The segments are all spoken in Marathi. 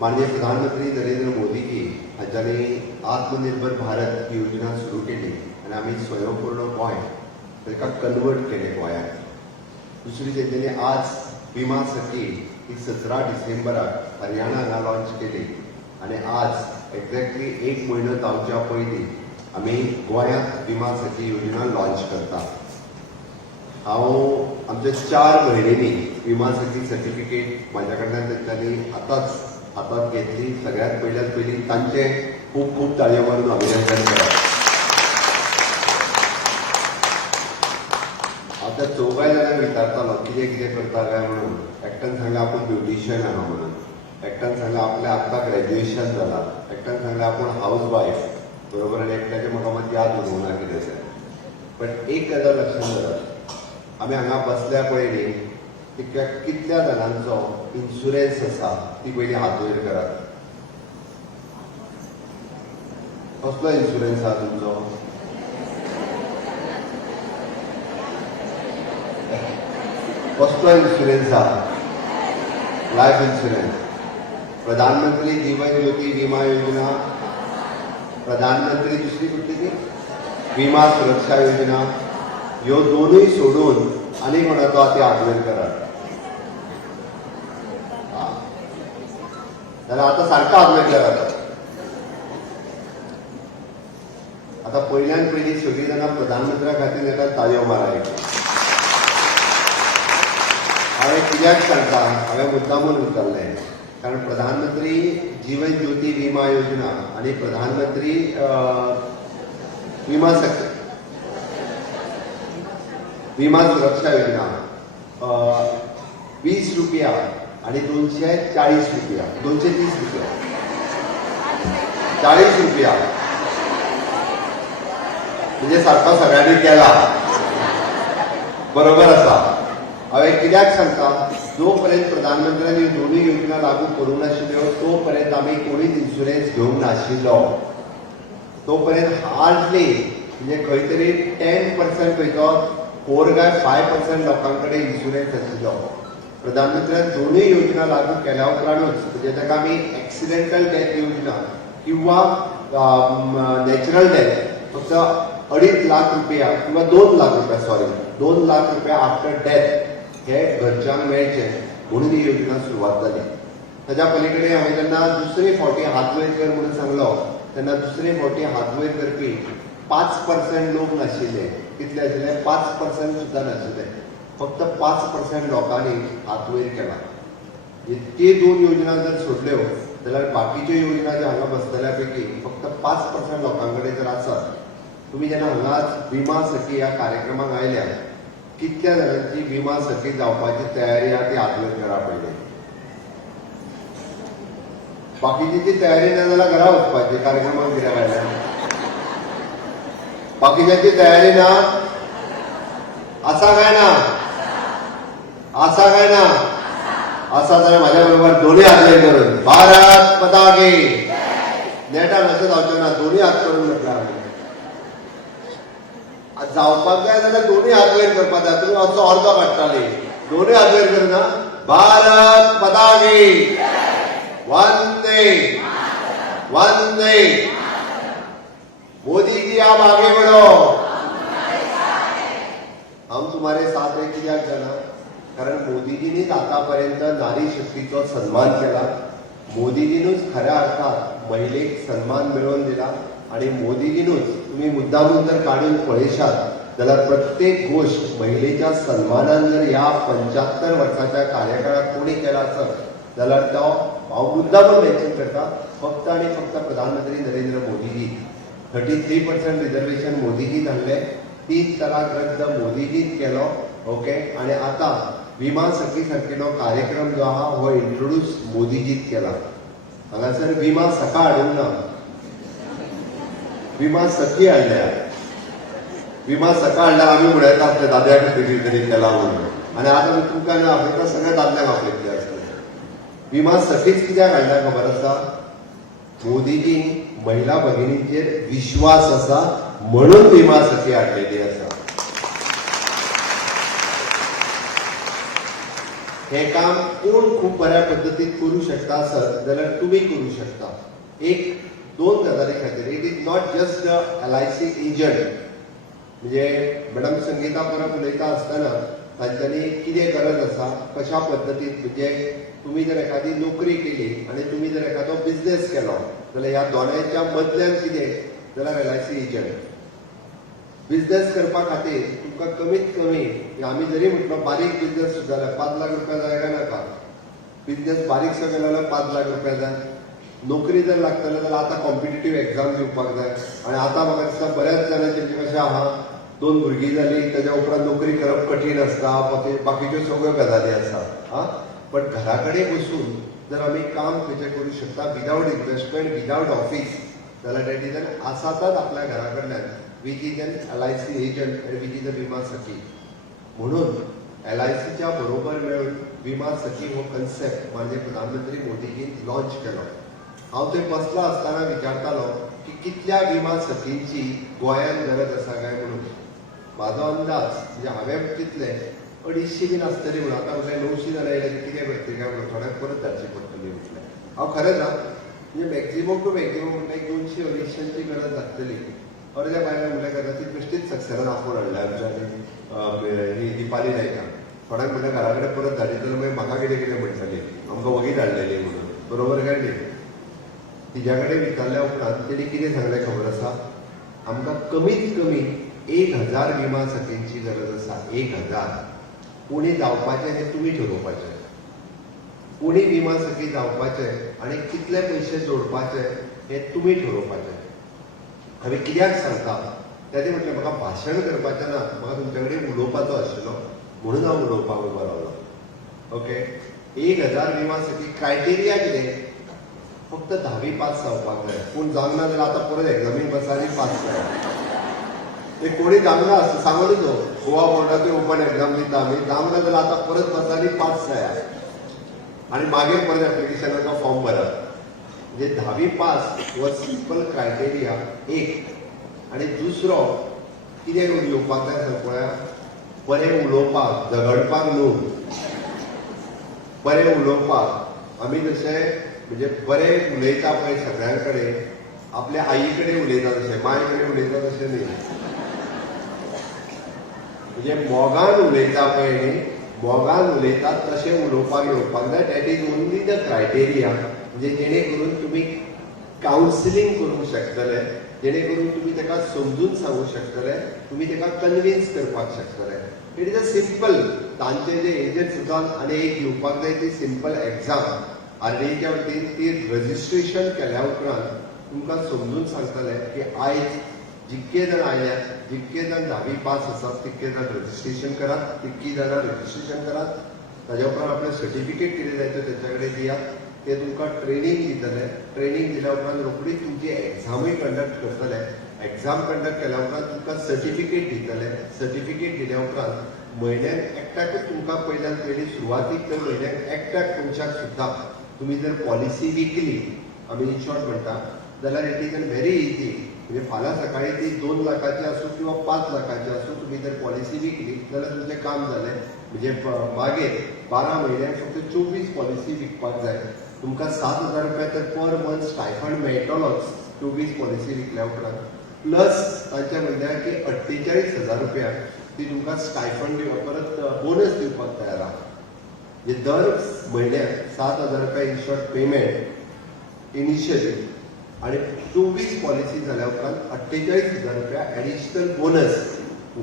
माननीय प्रधानमंत्री नरेंद्र मोदी जी हांच्यानी आत्मनिर्भर भारत ही योजना सुरू केली आणि आम्ही स्वयंपूर्ण गोंय ताका कन्वर्ट केले गोंयांत. दुसरी तेंच्यांनी आज विमा सखी ही 17 डिसेंबराक हरियाणा हांगा लॉन्च केली आणि आज एक्झॅक्टली 1 म्हयनो जावच्या पयलीं आमी गोंयांत विमा सखी योजना लॉन्च करता. हांव आमच्या 4 म्हयन्यांनी विमा सखी सर्टिफिकेट म्हाज्या कडल्यान तेंच्यांनी आतांच हातात घेतली. सगळ्यात पयली तांचे खूप खूप ताळयो मारून अभिनंदन करप. हांव त्या 4 जाणांक विचारतालो कितें कितें करता काय म्हणून. एकट्यान सांगलें आपूण ब्युटिशियन आहा म्हणून, एकट्यान सांगलें आपलें आतां ग्रॅज्युएशन जालां, एकट्यान सांगलें आपूण हाऊस वायफ बरोबर आनी एकट्याचें म्हाका मात याद उरूंक ना कितें तें. बट एक गजाल लक्षांत दवरात, आमी हांगा बसल्या पळय न्ही कितल्या जाणांचो इन्शुरन्स आसा ती पयली हात वयर करात. कसलो इन्शुरन्स आहा तुमचो? कसलो इन्शुरन्स आहा? Life insurance. प्रधानमंत्री जीवन ज्योती विमा योजना, प्रधानमंत्री दुसरी कुठली ती विमा सुरक्षा योजना, ह्यो दोनूय सोडून आनी कोणाचो हाती हात वयर करात. जाल्यार आतां सारको हात वयर करात. आतां पयल्यान पयली सगळीं जाणां प्रधानमंत्र्या खातीर येतात ताळयो मारात. हांवें कित्याक सांगता, हांवें मुद्दामून उचललें कारण प्रधानमंत्री जीवन ज्योती विमा योजना आणि प्रधानमंत्री विमा सुरक्षा योजना 20 रुपया आणि 240 रुपया 230 रुपया 40 रुपया म्हणजे सारको सगळ्यांनी केला. बरोबर आसा. हांवें कित्याक सांगता, जो पर्यंत प्रधानमंत्र्यांनी दोनूय योजना लागू करूंक नाशिल्ल्यो तो पर्यंत आमी कोणीच इन्शुरन्स घेवंक नाशिल्लो. तो पर्यंत हार्डली म्हणजे खंय तरी 10% खंयचो 4 काय 5% लोकां कडेन इन्शुरन्स आशिल्लो. प्रधानमंत्र्यान दोनूय योजना लागू केल्या उपरांतूच म्हणजे ताका आमी एक्सिडेंटल डेथ योजना किंवा नॅचरल डेथ फक्त 2.5 लाख रुपया किंवा 2 लाख रुपया 2 लाख रुपया आफ्टर डेथ हे घरच्यांक मेळचे म्हणून ही योजना सुरवात जाली. ताच्या पलीकडे हांवें जेन्ना दुसरे फावटी हात वयर कर म्हणून सांगलो तेन्ना दुसरे फावटी हात वयर करपी 5% लोक नाशिल्ले. कितले आशिल्ले? 5% सुद्दां नाशिल्ले. फक्त 5% लोकांनी हात वयर केला. ते 2 योजना जर सोडल्यो जाल्यार बाकीच्यो योजना ज्यो हांगा बसतल्या पैकी फक्त 5% लोकां कडेन जर आसत. तुम्ही जेन्ना हांगा विमा सखी ह्या कार्यक्रमाक आयल्या कितल्या जाणांची विमा सखी जावपाची तयारी आहा ती हात वयर करा पयली. बाकीची तयारी ना जाल्यार घरा वचपाची कार्यक्रमाक कित्याक आयल्या? बाकीच्यांची तयारी ना आसा काय ना? आसा काय ना? आसा जाल्यार म्हाज्या बरोबर दोन्ही हात वयर करून भारत माता की नेटान अशें जावचें ना. दोन्ही हात करून म्हटल्यार जावपाक जाय जाल्यार दोन्ही हात वयर करपाक जाय. तुमी असो अर्थ काडटाले दोन्ही हात वयर करना. भारत माता की वंदे वंदे. मोदी जी आप आगे बढ़ो. हम तुम्हारे साथ है. कित्याक जाणा? कारण मोदीजींनीच आतापर्यंत नारी शक्तीचो सन्मान केला. मोदीजीनूच खऱ्या अर्थात महिलेक सन्मान मिळवून दिला आणि मोदीजीनूच तुम्ही मुद्दामून जर काढून पळयशात जाल्यार प्रत्येक गोष्ट महिलेच्या सन्मानान जर ह्या 75 वर्साच्या कार्यकाळात कोणी केला असत जाल्यार तो हांव मुद्दामून मेन्शन करता फक्त आणि फक्त प्रधानमंत्री नरेंद्र मोदीजी. 33% रिझर्वेशन मोदीजीच हाडले. 30 तलाक रद्द मोदीजीच केलो. ओके. आणि आता विमा सखी सारकेलो कार्यक्रम जो आहा हो इंट्रोड्यूस मोदीजीच केला. हांगासर विमा सखा हाडूंक ना, विमा सखी हाडल्या. विमा सखा हाडल्यार आमी म्हणटा आपल्या दाद्याक कितें तरी केला म्हणून. आनी आतां तुमकां ना आपयता सगळ्या दादल्यांक आपयतले आसतले. विमा सखीच कित्याक हाडल्या खबर आसा? मोदीजीन महिला भगिनींचेर विश्वास आसा म्हणून विमा सखी हाडलेली आसा. हे काम कोण खूप बऱ्या पद्धतीत करू शकता आसत जाल्यार तुम्ही करू शकता. एक दोन गजाली खातीर it is not just the LIC agent. म्हणजे मॅडम संगीता परब उलयता आसतना तांच्यांनी कितें गरज आसा कशा पद्दतीन म्हणजे तुम्ही जर एखादी नोकरी केली आणि तुम्ही जर एखादो बिझनेस केलो जाल्यार ह्या दोनांच्या मदल्यान कितें जाल्यार LIC एजंट. बिझनेस करपा खातीर तुमकां कमीत कमी आमी जरी म्हटलो बारीक बिझनेस सुद्दां जाल्यार 5 लाख रुपया जाय काय नाका. बिझनेस बारीकसो केलो जाल्यार 5 लाख रुपया जाय. नोकरी जर लागतले जाल्यार आतां कॉम्पिटिटीव एक्झाम दिवपाक जाय आनी आतां म्हाका दिसता बऱ्याच जाणांचे कशें आहा 2 भुरगीं जालीं ताच्या उपरांत नोकरी करप कठीण आसता बाकीच्यो सगळ्यो गजाली आसा. पण घरा कडेन बसून जर आमी काम खंयचें करूं शकता विदावट इन्व्हेस्टमेंट विदावट ऑफिस जाल्यार डॅट इज एन आसातच आपल्या घरा कडल्यान which is an LIC agent and which is a विमा सखी. म्हणून LICच्या बरोबर मेळून विमा सखी हो कन्सेप्ट माननीय प्रधानमंत्री मोदीजीन लॉन्च केलो. हांव थंय बसलो आसतना विचारतालो की कितल्या विमा सखींची गोंयांत गरज आसा काय म्हणून. म्हाजो अंदाज म्हणजे हांवें चिंतले 250 बीन आसतली म्हणून. आतां म्हटलें 900 जाल्यार येयले कितें करतली काय म्हणून थोड्याक परत धाडची पडटली म्हटलें. हांव खरेंच म्हणजे मॅक्झिमम टू मॅक्झिमम म्हटलें 200-250ची गरज आसतली. अर्द्या बायलांक म्हटल्यार कदाचित बेश्टीच सक्सेनान आपूण हाडल्या आमच्या ही दिपाली नायकान. थोड्यांक म्हटल्यार घरा कडेन परत धाडली जाल्यार मागीर म्हाका कितें कितें म्हणटली आमकां वगीच हाडलेली म्हणून. बरोबर काय न्ही. तिच्या कडेन विचारल्या उपरांत तेणी कितें सांगलें खबर आसा. आमकां कमीत कमी 1000 विमा सखींची गरज आसा. 1000 कोणी जावपाचें हें तुमी ठरोवपाचें. कोणी विमा सखी जावपाचें आनी कितले पयशे जोडपाचे हें तुमी ठरोवपाचें. हांवें कित्याक सांगता तेजें म्हटलें म्हाका भाशण करपाचें ना म्हाका तुमचे कडेन उलोवपाचो आशिल्लो म्हणून हांव उलोवपाक उबो रावलो. ओके. 1000 विमा सखी क्रायटेरिया कितें फक्त 10वी पास जावपाक जाय. पूण जावंक ना जाल्यार आतां परत एग्जामीक बसा आनी पास जाय. ते कोणी जावंक ना सांगून न्हू गोवा बोर्डाची ओपन एग्जाम दिता आमी जावंक ना जाल्यार आतां परत बसा आनी पास जाया आनी मागीर परत एप्लिकेशनाचो फॉर्म भरात. म्हणजे 10वी पास हो सिंपल क्रायटेरिया एक. आनी दुसरो कितें येवपाक जाय सांग पळया. बरें उलोवपाक झगडपाक न्हू. बरें उलोवपाक आमी जशें म्हणजे बरें उलयता पळय सगळ्यां कडेन आपल्या आई कडेन उलयता तशें माय कडेन उलयता तशें न्ही. म्हणजे मोगान उलयता पळय न्ही मोगान उलयता तशें उलोवपाक येवपाक जाय. That is only the criteria. म्हणजे जेणे करून तुम्ही कावन्सिलींग करूंक शकतले. जेणे करून तुम्ही ताका समजून सांगूंक शकतले. तुम्ही ताका कन्विन्स करपाक शकतले. इट इज अ सिंपल तांचे जे एजंट सुद्दां आनी एक दिवपाक जाय ती सिंपल एक्झाम RDAच्या वतीन ती रजिस्ट्रेशन केल्या उपरांत तुमकां समजून सांगतले की आयज जितके जाण आयल्यात जितके जाण 10वी पास आसात तितके जाण रजिस्ट्रेशन करात. तितकी जाणां रजिस्ट्रेशन करात. ताज्या उपरांत आपलें सर्टिफिकेट कितें जाय तें तेंच्या कडेन दियात. ते तुमकां ट्रेनिंग दितले. ट्रेनिंग दिल्या उपरांत रोखडीच तुमची एक्झामूय कंडक्ट करतले. एक्झाम कंडक्ट केल्या उपरांत तुमकां सर्टिफिकेट दितले. सर्टिफिकेट दिल्या उपरांत म्हयन्याक एकट्याकूच तुमकां पयल्यान पयलीं सुरवातीक तर म्हयन्याक एकट्याक मनशाक सुद्दां तुमी जर पॉलिसी विकली आमी इन शॉर्ट म्हणटा जाल्यार इट इज व्हेरी इजी. म्हणजे फाल्यां सकाळी ती 2 लाखाची आसूं किंवा 5 लाखाची आसूं तुमी जर पॉलिसी विकली जाल्यार तुमचें काम जालें. म्हणजे मागीर 12 म्हयन्याक फक्त 24 पॉलिसी विकपाक जाय. तुमकां 7,000 रुपया तर पर मंथ स्टायफंड मेळटलोच 24 पॉलिसी विकल्या उपरांत. प्लस तांच्या म्हणल्यार की 48,000 रुपया ती तुमकां स्टायफंड परत बोनस दिवपाक तयार आहा. म्हणजे दर म्हयन्याक 7,000 रुपया इन शॉर्ट पेमेंट इनिशियली आणि 24 पॉलिसी जाल्या उपरांत 48,000 रुपया एडिशनल बोनस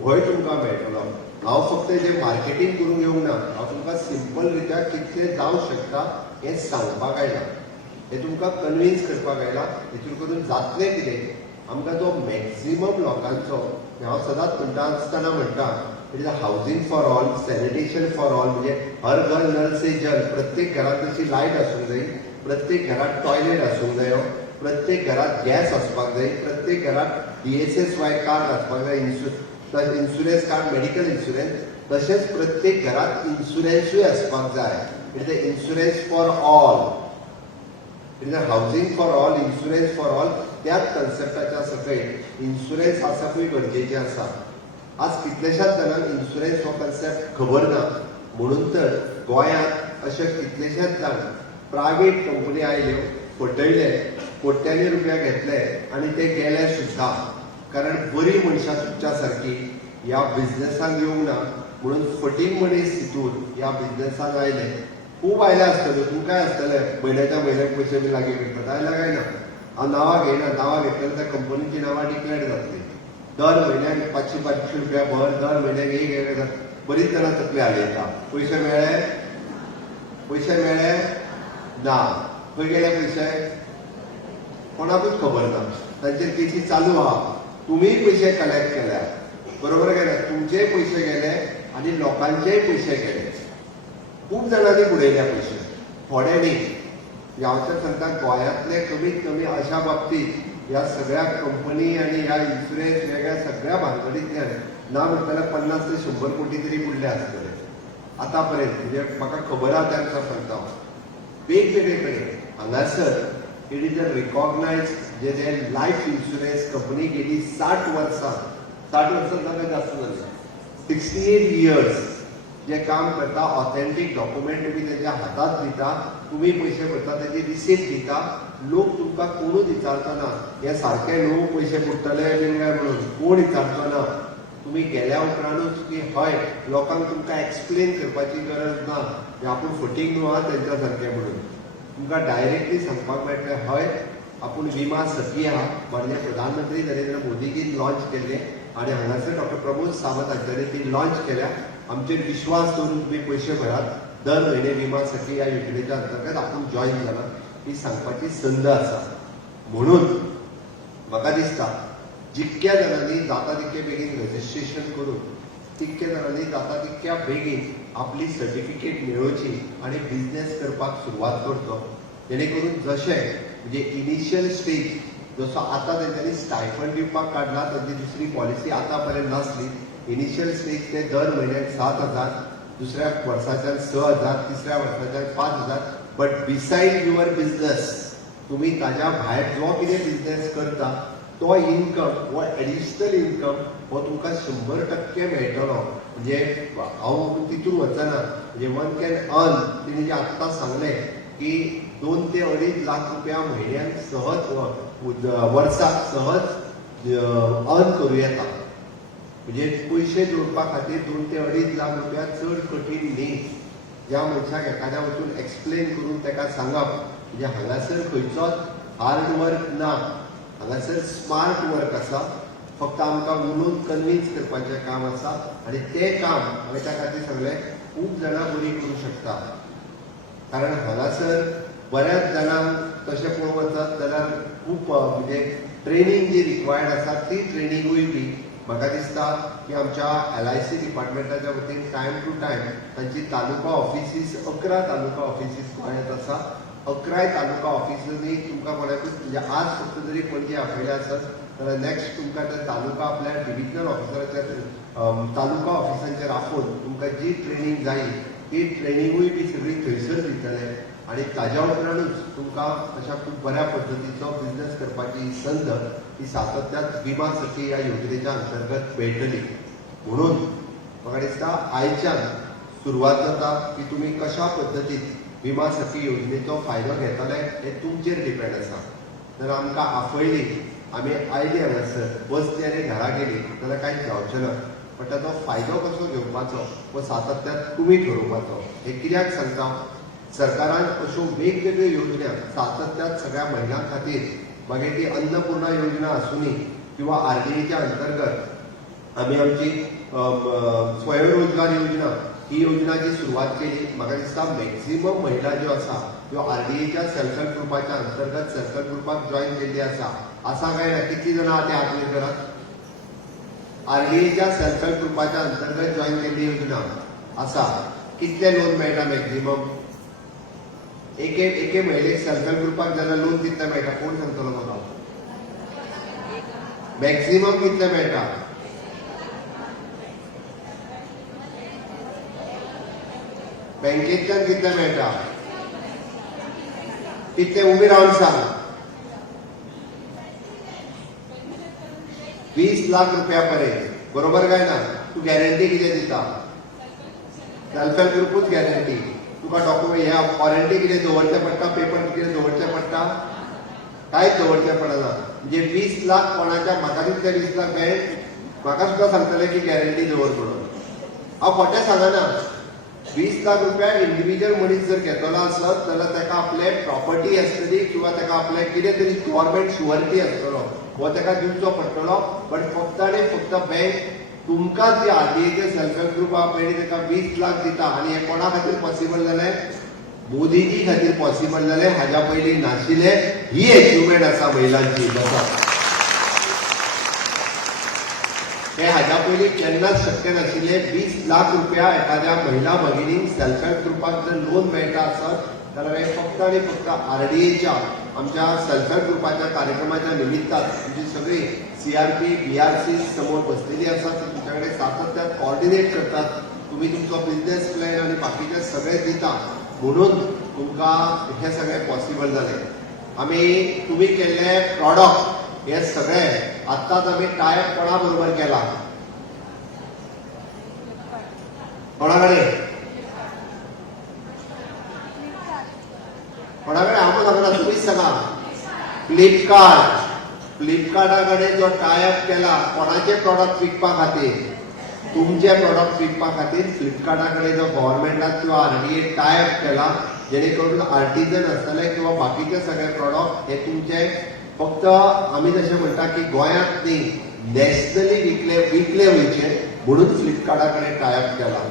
होय तुमकां मेळटलो. हांव फक्त जे मार्केटींग करूंक येवंक ना. हांव तुमकां सिंपल रित्या कितलें जावंक शकता हें सांगपाक आयला. हें तुमकां कन्विन्स करपाक आयला. हेतून करून जातलें कितें आमकां जो मॅक्झिमम लोकांचो हांव सदांच म्हणटा आसतना म्हणटा it is a housing for all sanitation for all. म्हणजे हर घर नल से जल. प्रत्येक घरात तशी लायट आसूंक जाय. प्रत्येक घरात टॉयलेट आसूंक जायो. प्रत्येक घरात गॅस आसपाक जाय. प्रत्येक घरात DSSY कार्ड आसपाक जाय. Insurance card medical insurance. तशेंच प्रत्येक घरात इन्शुरन्सूय आसपाक जाय. It is a insurance for all. It is a housing for all insurance for all. त्याच कन्सेप्टाच्या सकयल इन्शुरन्स आसपूय गरजेचें आसा. आज कितल्याशाच जाणांक इन्शुरन्स हो कन्सेप्ट खबर ना. म्हणून तर गोंयांत अशे कितलेशेच जाण प्रायवेट कंपनी आयल्यो, फटयले, कोट्यांनी रुपया घेतले आनी ते गेले सुद्दां. कारण बरी मनशां तुमच्या सारकी ह्या बिझनेसांक येवंक ना म्हणून फटींग मनीस हितून ह्या बिझनेसांत आयले. खूब आयले आसतले, तुमकांय आसतले म्हयन्याच्या म्हयन्याक पयशे बी लागीं करतात. आयला काय ना, हांव नांवां घेयना, नांवां घेतल्यार त्या कंपनीची नांवां डिक्लेअर जातली. दर म्हयन्याक 500-500 रुपया भर, दर म्हयन्याक एक हजार. बरीच जाणां तकले हालयता. पयशे मेळ्ळे? पयशे मेळ्ळे ना. खंय गेले पयशे? कोणाकूच खबर ना. तांचेर केसी चालू आहा. तुमीय पयशे कलेक्ट केल्या, बरोबर काय ना? तुमचेय पयशे गेले आनी लोकांचेय पयशे गेले. खूब जाणांनी बुडयल्या पयशे, थोडे न्ही. हांव तर सांगता गोंयांतले कमीत कमी अशा बाबतींत ह्या सगळ्या कंपनी आनी ह्या इन्शुरन्स वेगळ्या सगळ्या भानगडींतल्यान ना म्हणटाल्यार 50 ते 100 कोटी तरी बुडले आसतले आतां पर्यंत. म्हणजे म्हाका खबर आहा त्या अनुसार सांगता. वेगवेगळे कडेन हांगासर इट इज अ रिकॉग्नायज्ड जे लायफ इन्शुरन्स कंपनी गेली 60 वर्सां जाल्यार जास्त जाली, 68 इयर्स जे काम करता. ऑथेंटीक डॉक्युमेंट तुमी तेच्या हातात दिता, तुमी पयशे भरता, तेजी रिसीप्ट दिता. लोक तुमकां कोणूच विचारचो ना हे सारके न्हू पयशे बुडटले बीन काय म्हणून, कोण विचारचो ना. तुमी गेल्या उपरांतूच की हय, लोकांक तुमकां एक्सप्लेन करपाची गरज ना की आपूण फटींग न्हू आहा तेंच्या सारकें म्हणून. तुमकां डायरेक्टली सांगपाक मेळटलें हय आपूण विमा सखी आहा, माननीय प्रधानमंत्री नरेंद्र मोदीजीन लॉन्च केल्लें आनी हांगासर डॉक्टर प्रमोद सावंत हांच्यानी ती लॉन्च केल्या. आमचेर विश्वास दवरून तुम्ही पयशे भरात. दर म्हयने विमा सखी ह्या योजनेच्या अंतर्गत आपण जॉईन जाला ही सांगपाची संद आसा. म्हणून म्हाका दिसता जितक्या जाणांनी जाता तितके बेगीन रजिस्ट्रेशन करून तितक्या जाणांनी जाता तितक्या बेगीन आपली सर्टिफिकेट मेळोवची आनी बिझनेस करपाक सुरवात करचो. जेणे करून जशें म्हणजे इनिशियल स्टेज जसो आतां तेंच्यांनी स्टायफंड दिवपाक काडला, तांची दुसरी पॉलिसी आतां पर्यंत नासली. इनिशियल स्टेज ते दर म्हयन्याक 7,000, दुसऱ्या वर्साच्यान 6,000, तिसऱ्या वर्साच्यान 5,000. बट बिसायड युअर बिझनेस तुम्ही ताज्या भायर जो कितें बिझनेस करता तो इन्कम हो एडिशनल इन्कम हो तुमकां 100% मेळटलो. म्हणजे हांव तितून वचना, म्हणजे वन कॅन अर्न. तिने जे आत्तां सांगलें की 2 ते 2.5 लाख रुपया म्हयन्याक सहज वर्साक सहज अर्न करूं येता. म्हणजे पयशे जोडपा खातीर 2 ते 2.5 लाख रुपया चड कठीण न्ही. ज्या मनशाक एखाद्या वचून एक्सप्लेन करून ताका सांगप, म्हणजे हांगासर खंयचोच हार्ड वर्क ना, हांगासर स्मार्ट वर्क आसा. फक्त आमकां उलोवन कन्विन्स करपाचें काम आसा आनी तें काम हांवें त्या खातीर सांगलें खूब जाणां बरी करूं शकता. कारण हांगासर बऱ्याच जाणांक तशें पळोवंक वचत जाल्यार खूब म्हणजे ट्रेनींग जी रिक्वायर्ड आसा ती ट्रेनींगूय बी म्हाका दिसता की आमच्या LIC डिपार्टमेंटाच्या वतीन टायम टू टायम तांची तालुका ऑफिसीस 11 तालुका ऑफिसीस गोंयांत आसा. 11 तालुका ऑफिसांनी तुमकां कोणाकूच म्हणजे आज फक्त जरी पणजे आपयले आसत जाल्यार नेक्स्ट तुमकां ते तालुका आपल्या डिव्हिजनल ऑफिसराच्या तालुका ऑफिसांचेर आपोवन तुमकां जी ट्रेनींग जाय ती ट्रेनींगूय बी सगळी थंयसर दितले. आनी ताज्या उपरांतूच तुमकां अशा खूब बऱ्या पद्दतीचो बिझनेस करपाची संद ही सातत्यान विमा सखी ह्या योजनेच्या अंतर्गत मेळटली. म्हणून म्हाका दिसता आयच्यान सुरवात जाता की तुमी कशा पद्दतीन विमा सखी योजनेचो फायदो घेतले हे तुमचेर डिपेंड आसा. जर आमकां आपयली आमी आयली हांगासर बसली आनी घरा गेली जाल्यार कांयच जावचें ना. पण ताचो फायदो कसो घेवपाचो हो सातत्यान तुमी ठरोवपाचो. हे कित्याक सांगता, सरकारान अश्यो वेगवेगळ्यो योजना सातत्यान सगळ्या महिलां खातीर, मागीर ती अन्नपूर्णा योजना आसूनी किंवा RDAच्या अंतर्गत आमी आमची स्वयंरोजगार योजना ही योजना जी सुरवात केली. म्हाका दिसता मॅक्झिमम महिला ज्यो आसा त्यो RDAच्या सेल्फ हेल्प ग्रुपाच्या अंतर्गत सेल्फ हेल्प ग्रुपाक जॉईन केल्ली आसा काय ना? कितली जाणां आतां हात वयर करात? RDAच्या सेल्फ हेल्प ग्रुपाच्या अंतर्गत जॉईन केल्ली योजना आसा. कितले लोन मेळटा मॅक्झिमम? एके महिलेक सेल्फ हेल्प ग्रुपाक जाल्यार लोन कितले मेळटा कोण सांगतलो म्हाका? मॅक्झिमम कितले मेळटा? बँकेतल्यान कितले मेळटा? कितले उबे रावन सांग? 20 लाख रुपया पर्यंत. बरोबर काय ना? तू गॅरंटी कितें दिता? सेल्फ हेल्प ग्रुपूच गॅरंटी. तुका डॉक्युमेंट ह्या वॉरंटी कितें दवरचें पडटा, पेपर कितें दवरचें पडटा, कांयच दवरचें पडना. म्हणजे 20 लाख कोणाच्या, म्हाका दिसता 20 लाख बँक म्हाका सुद्धा सांगतले की गॅरंटी दवर म्हणून. हांव खोटें सांगना. 20 लाख रुपया इंडिव्हिज्युअल मनीस जर घेतलो आसत जाल्यार ताका आपले प्रॉपर्टी आसतली किंवा ताका आपले कितें तरी गव्हर्मेंट शुअरिटी आसतलो हो ताका दिवचो पडटलो. बट फक्त आनी फक्त बँक तुमकां जी आरबीआयचे सेल्फ हेल्प ग्रुप आहा पळय ताका 20 लाख दिता. आनी हे कोणा खातीर पॉसिबल जालें? मोदीजी खातीर पॉसिबल जालें. हाज्या पयलीं नाशिल्लें. ही अचिवमेंट आसा महिलांची. हे हाज्या पयलीं केन्नाच शक्य नाशिल्लें. 20 लाख रुपया एखाद्या महिला भगिनीक सेल्फ हेल्प ग्रुपाक जर लोन मेळटा आसत जाल्यार हे फक्त आनी फक्त आरडीएच्या आमच्या सेल्फ हेल्प ग्रुपाच्या कार्यक्रमाच्या निमित्तान तुमची सगळी सीआरपी बीआरसी समोर बसलेली आसात. ती तुमच्या कडेन सातत्यान कोऑर्डिनेट करतात. तुम्ही तुमचो बिझनेस प्लॅन आनी बाकीचे सगळे दिता म्हणून तुमकां हे सगळें पॉसिबल जालें. आमी तुमी केल्ले प्रॉडक्ट हे सगळे आत्ताच आम्ही टायप कोणा बरोबर केला? कोणाकडे? कोणाकडे? हांव सांगना, तुम्हीच सांगा. फ्लिपकार्ट. फ्लिपकार्टा कडेन जो टायप केला कोणाचे प्रॉडक्ट विकपा खातीर? तुमचे प्रॉडक्ट विकपा खातीर फ्लिपकार्टा कडेन जो गव्हर्मेंटान किंवा आरडीए टायप केला जेणे करून आर्टिजन आसतले किंवा बाकीचे सगळे प्रॉडक्ट हे तुमचे फक्त आम्ही जशें म्हणटा की गोंयांत न्ही नॅशनली विकले वयचे म्हणून फ्लिपकार्टा कडेन टायप केला.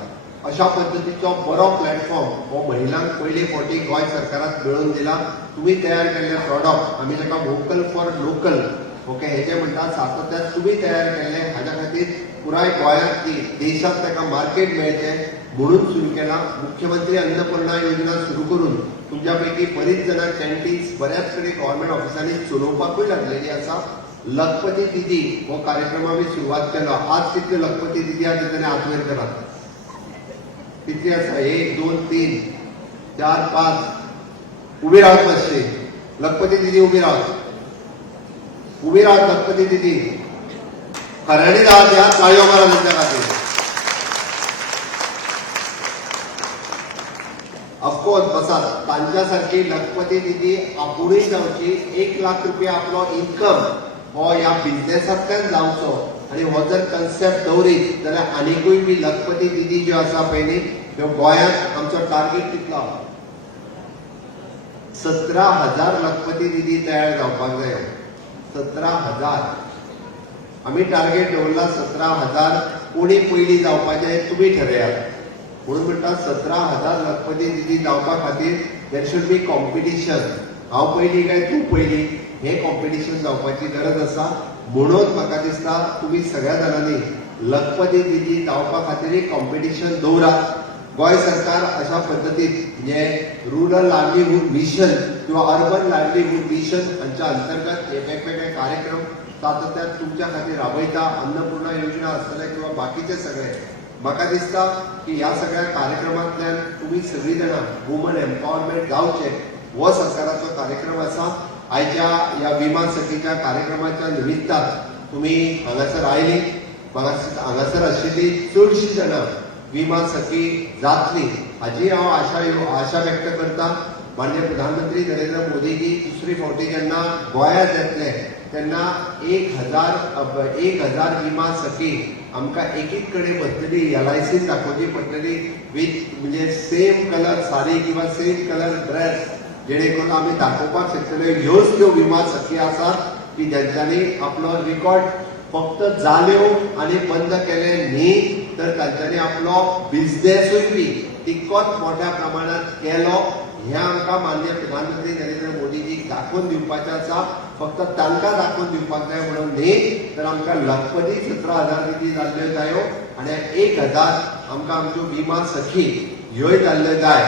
अशा पद्दतीचो बरो प्लॅटफॉर्म हो महिलांक पयले फावटी गोंय सरकाराक मेळून दिला. तुमी तयार केल्ले प्रॉडक्ट आमी ताका वोकल फॉर लोकल ओके हे जे म्हणटा सातत्यान तुमी तयार केल्ले हाज्या खातीर पुराय गोंयांत न्ही देशांत ताका मार्केट मेळचें म्हणून सुरू केला. मुख्यमंत्री अन्नपूर्णा योजना सुरू करून तुमच्या पैकी बरीच जाणां कॅन्टीन्स बऱ्याच कडेन गव्हर्मेंट ऑफिसांनी चलोवपाकूय लागलेली आसा. लखपती दिदी हो कार्यक्रम आमी सुरवात केलो. आज कितले लखपती दिदी आसा तेणे हात वयर करात. कितले आसा? 1 2 3 4 5 उबी रावत मातशी. लखपती दिदी उबी रावत. उबी रावत लखपती दिदी. खऱ्यांनी रावत ह्या ताळयो मारा तेंच्या खातीर. ऑफकोर्स बसात. तांच्यासारखी लखपती दिदी आपुणूय जावची. 1 लाख रुपया आपलो इन्कम हो ह्या बिझनेसांतल्यान जावचो आनी हो जर कन्सेप्ट दवरीत जाल्यार आनिकूय बी लखपती दिदी ज्यो आसा पळय न्ही ह्यो गोंयांत आमचो टार्गेट कितलो? 17,000 लखपती दिदी तयार जावपाक जाय. 17,000 आमी टार्गेट दवरला. 17,000 कोणी पयलीं जावपाचे तुमी ठरयात. म्हणून म्हणटा 17,000 लखपती दिदी जावपा खातीर देर शूड बी कॉम्पिटिशन. हांव पयलीं काय तूं पयलीं हे कॉम्पिटिशन जावपाची गरज आसा. म्हणून म्हाका दिसता तुमी सगळ्या जाणांनी लखपती दिदी जावपा खातीर कॉम्पिटिशन दवरात. गोंय सरकार अशा पद्दतीन म्हणजे रुरल लायव्हलीहूड मिशन किंवा अर्बन लायव्हलीहूड मिशन हांच्या अंतर्गत हे वेगवेगळे कार्यक्रम सातत्यान तुमच्या खातीर राबयता. अन्नपूर्णा योजना आसतले किंवा बाकीचे सगळे. म्हाका दिसता की ह्या सगळ्या कार्यक्रमांतल्यान तुम्ही सगळीं जाणां वुमन एम्पावरमेंट जावचे हो सरकाराचो कार्यक्रम आसा. आयच्या ह्या विमा सखीच्या कार्यक्रमाच्या निमित्तान तुमी हांगासर आयली. हांगासर आशिल्ली चडशीं जाणां विमा सखी जातली हाची हांव आशा व्यक्त करता. माननीय प्रधानमंत्री नरेंद्र मोदीजी दुसरी फावटी जेन्ना गोंयांत येतले तेन्ना 1,000 विमा सखी आमकां एक कडेन बसतली LIC दाखोवची पडटली विथ म्हणजे सेम कलर साडी किंवा सेम कलर ड्रेस जेणे करून आमी दाखोवपाक शकतले ह्योच त्यो विमा सखी आसात की ज्यांच्यांनी आपलो रिकॉर्ड फक्त जाल्यो आनी बंद केले न्ही तर तांच्यांनी आपलो बिझनेसूय बी तितकोच मोठ्या प्रमाणात केलो. हे आमकां माननीय प्रधानमंत्री नरेंद्र मोदीजीक दाखोवन दिवपाचें आसा. फक्त तांकां दाखोवन दिवपाक जाय म्हणून न्ही तर आमकां लखपती 17,000 निधी जाल्ल्यो जायो आनी 1,000 आमकां आमच्यो विमा सखी ह्योय जाल्ल्यो जाय.